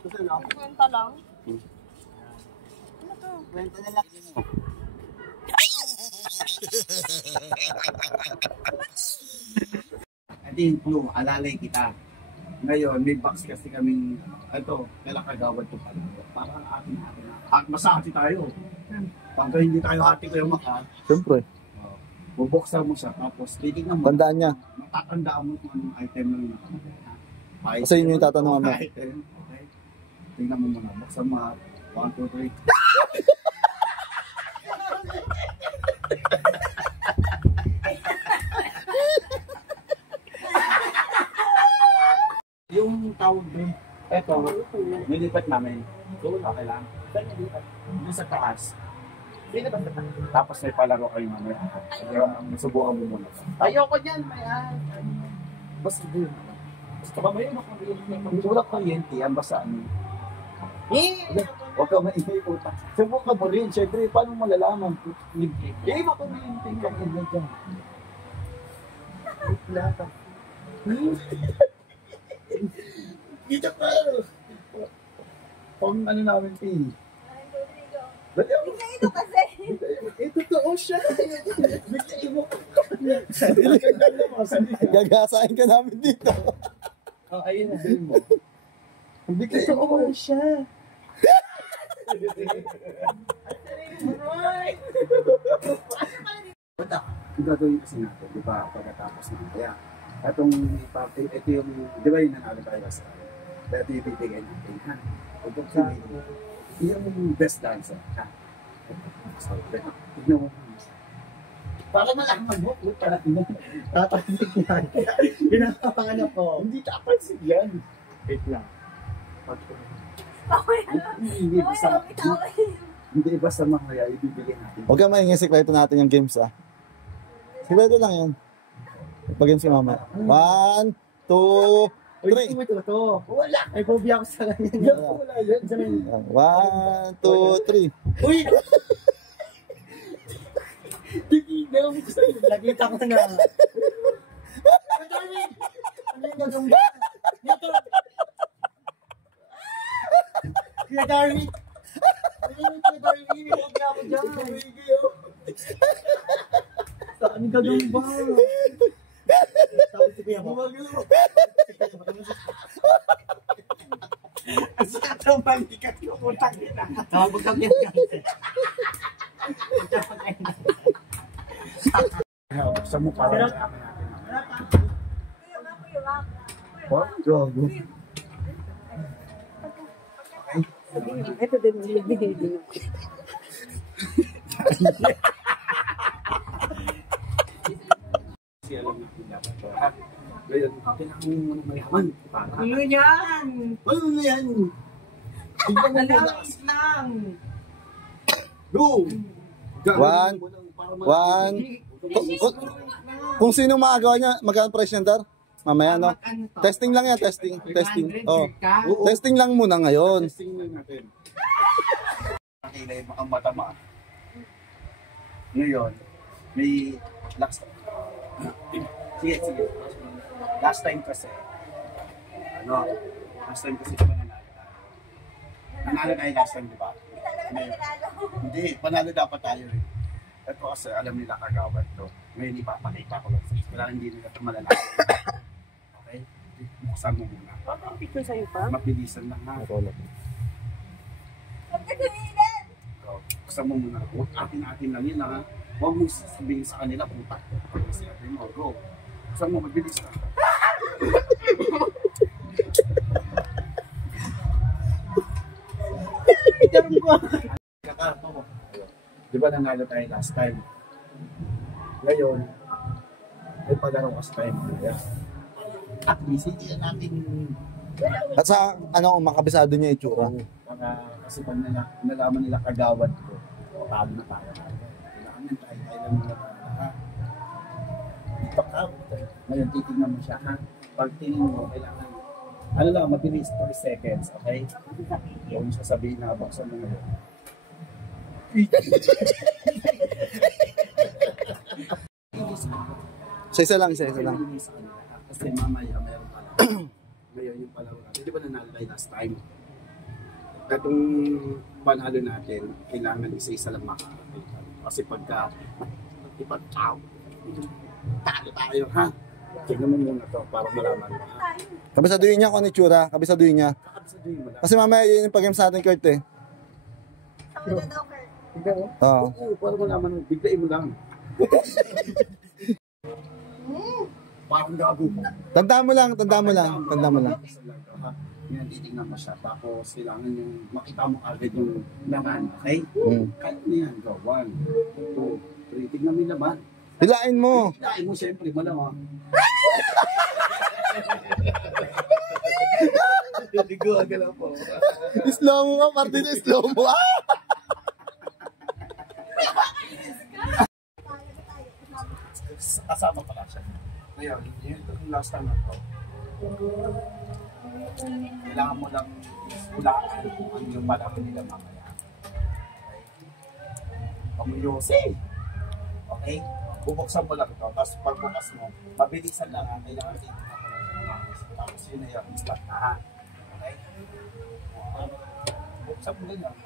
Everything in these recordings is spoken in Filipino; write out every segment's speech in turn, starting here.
Kwenta lang. Ano to? Kwenta na lang. Ito yung clue, alalay kita. Ngayon, may box kasi kaming, ito, kalakagawad to pala. Parang ating masakit tayo. Pagka hindi tayo hati kayo maka. Siyempre. Bubuksan mo siya, tapos titignan mo. Tandaan niya. Matatandaan mo kung anong item lang yun. Kasi yun yung tatanungan mo. Okay. Tingnan mo muna. Buksan mo. 1, 2, 3. Yung tawag doon, eto, nilipat namin. Doon, okay lang. Saan nilipat? Doon sa taas. Tapos may palaro kayo mamaya. Subukan mo muna. Ayoko dyan, basta doon. Basta mamaya walang kuryente, yan basta ano. Huwag ka maingay puta. Subukan mo rin, syempre, paano malalaman? Makuryente ka na dyan. Lata. Dito ka! Pang ano namin, Dali ako. Ito kasi. Totoo siya. Bigyan mo. Gagasahin ka namin dito. Ayun na, bilhin mo. Totoo siya. Ang gagawin kasi natin, di ba, pagkatapos ng kaya. Ito yung, di ba yung nanalo tayo sa ito yung bibigay natin, ha? Yung best dancer, ha? So, tignan mo. Para malaman mo, tatansig yan. Pinakapanganak ko. Hindi tatansig yan. Wait lang. Hindi basta mamaya ibibigay natin. Huwag ka maingay, sikreto natin yung games, ah. Sikreto lang yan. Pag-games si mama. 1, 2, 3. Wala. Ay, phobia ako sa kanya. Wala yan. 1, 2, 3. Uy! Tiginaw mo sa'yo. Nakita ko na. Darwin! Ano yung gagawin? Dito! Kuya Darwin! Ano yung Kuya Darwin? Huwag na ako dyan. Saan yung gagawin ba? Tawag si Kuya mo. Ang sakang balikat ko. Utang nila. Tawag kami yan kasi. Buksan mo para namin natin. Gago. Ito din yung binili. Kasi alam natin dapat ito. Ngayon, kailangan mo muna mayaman. Ano yan? Ano na yan? Tignan mo muna. Lang. Go! 1, 1. Kung sino makagawa niya, magkano price niyan, Dar? Mamaya, no? Testing lang yan, testing. Testing. Oh. Testing lang muna ngayon. Testing lang natin. Nakilay mo ang matama. Ngayon, may last sige. Last time kasi, last time kasi diba nanalo tayo? Nanalo tayo last time, di ba? Hindi, panalo dapat tayo eh. Ito kasi alam nila kagawad to. Ngayon ipapakita ko lang sa wala hindi nila ito malalaman. Okay? Buksan mo muna. Bakit picture sa'yo pa? Mabilisan lang ha. Buksan mo muna. Atin-atin lang yun ha. Huwag mong sasabihin sa kanila putak. Kasi atin mo, go. Buksan mo, mabilis lang. Kakato. Di ba nanalo tayo last time? Ngayon, may palaro kasi tayo mga. At least, hindi natin... At sa, makabisado niya itsura. Kasi pag nalaman nila kagawad ko, talo na tayo. Kailangan yung tayo lang nila ha. Dito ka. Ngayon, titignan mo siya ha. Pag tingin mo, kailangan mabilis 3 seconds, okay? Huwag mo sasabihin na buksan mo ngayon. Isa lang. Kasi mamaya, mayroon pala. Ngayon yung palaro natin. Di ba nanalo tayo last time? itong panalo natin, kailangan isa-isa lang makakakita. Kasi pagka ipag-tao, talo tayo, ha? Tignan mo muna to para malaman mo. Kabisaduhin niya kung ano itsura. Kabisaduhin niya. Kakabisaduhin mo lang. Kasi mamaya yun yung pag-games natin, Kurt eh. Sakala daw, Kurt. Oo. Oo, para malaman mo. Biglain mo lang. Parang gago mo. Tandaan mo lang, tandaan mo lang. Tandaan mo lang. Yan, titignan mo siya. Tapos, kailangan yung makita mo agad yung laman. Okay? Kahit na yan. Go. 1, 2, 3. Tignan mo yung laman. Hilain mo. Hilain mo, siyempre. Malamang. Hindi ko agad po. Slow mo ka, Martin. Slow mo. Kasama pala siya. Ngayon, yung last time na to, kailangan mo lang hulaan kung ano yung malaman nila mamaya. Okay? Pamuyose. Okay? Bubuksan mo lang ito. Tapos pagbukas mo, mabilisan lang ha. Kailangan titignan mo lang siya. Tapos yun na yung instant na ha. Okay? Buksan mo lang.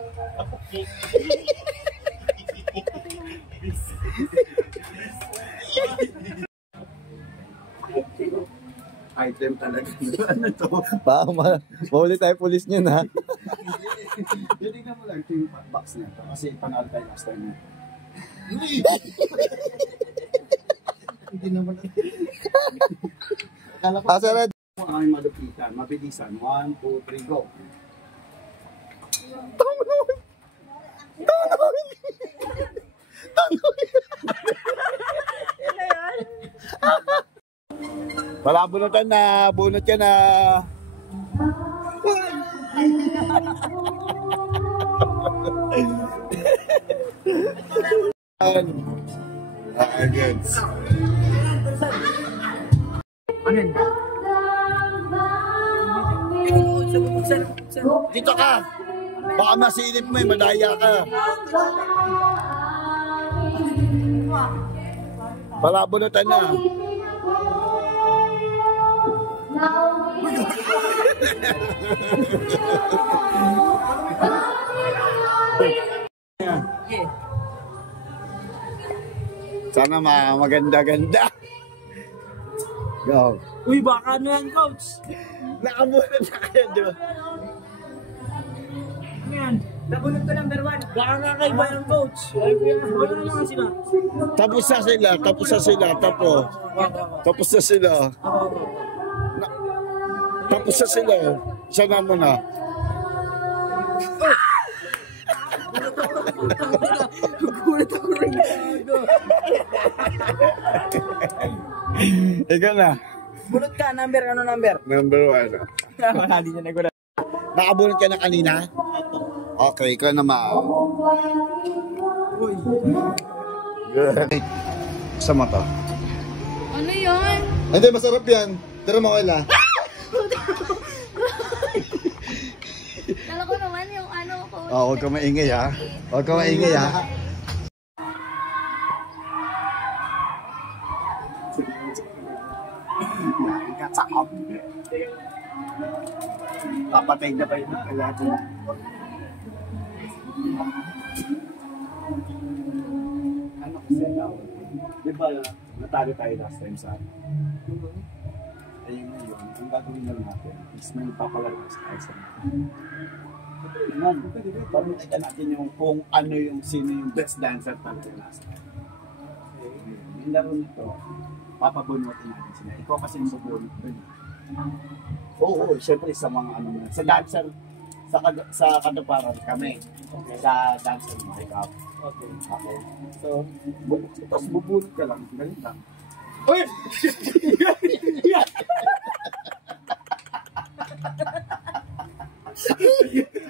Item talaga. Ano to? Baka mahuli tayo pulis niyan ha. Tignan mo lang ito yung box niya. Kasi panalo tayo last time niya. Hindi naman. Sir Red. Kung ang malupitan, mabilisan. 1, 2, 3, go. Wala bunutan na. Bunot ka na. Good. Ano yun? Dito ka. Baka masilip mo madaya ka. Wala bunutan na. Sana maganda-ganda. Go. Uy, baka ano yan, coach? Nakabunod na kayo, di ba? Ano yan? Nabunod ko number 1. Baka kakaiba yung coach. Wala na lang sila. Tapos na sila. Tapos na sila. Tapos na sila. Tapos na sila. Sana mo na. Gulat ako rin. Ikaw na. Bunot ka, number, ano number? Number 1. Wala, di niya nagulat. Nakabunod ka na kanina? Okay, ikaw naman. Uy. Good. Sa mata. Ano yun? Hindi, masarap yan. Pero mawala. Kala ko naman yung ano ko. Huwag ka maingay ha. Huwag ka maingay ha. Katsakap. Papatay na ba yung kalaban? Ano kasi daw? Di ba natalo tayo last time sa ano? Ayun na yun. Ang gagawin lang natin is may papalakas tayo sa para makita natin yung kung ano yung sino yung best dancer talaga last time. Yung laro nito, papabunutin natin sila. Ikaw kasi yung bubunot doon. Oo, syempre sa mga ano mo. Sa dancer, sa kadaparan kami. Sa dancer mo, ikaw. Okay. So, tapos bubunot ka lang. Galing lang. Uy!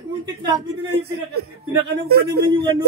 Muntik na, dito na yung pinakanong pa naman yung ano.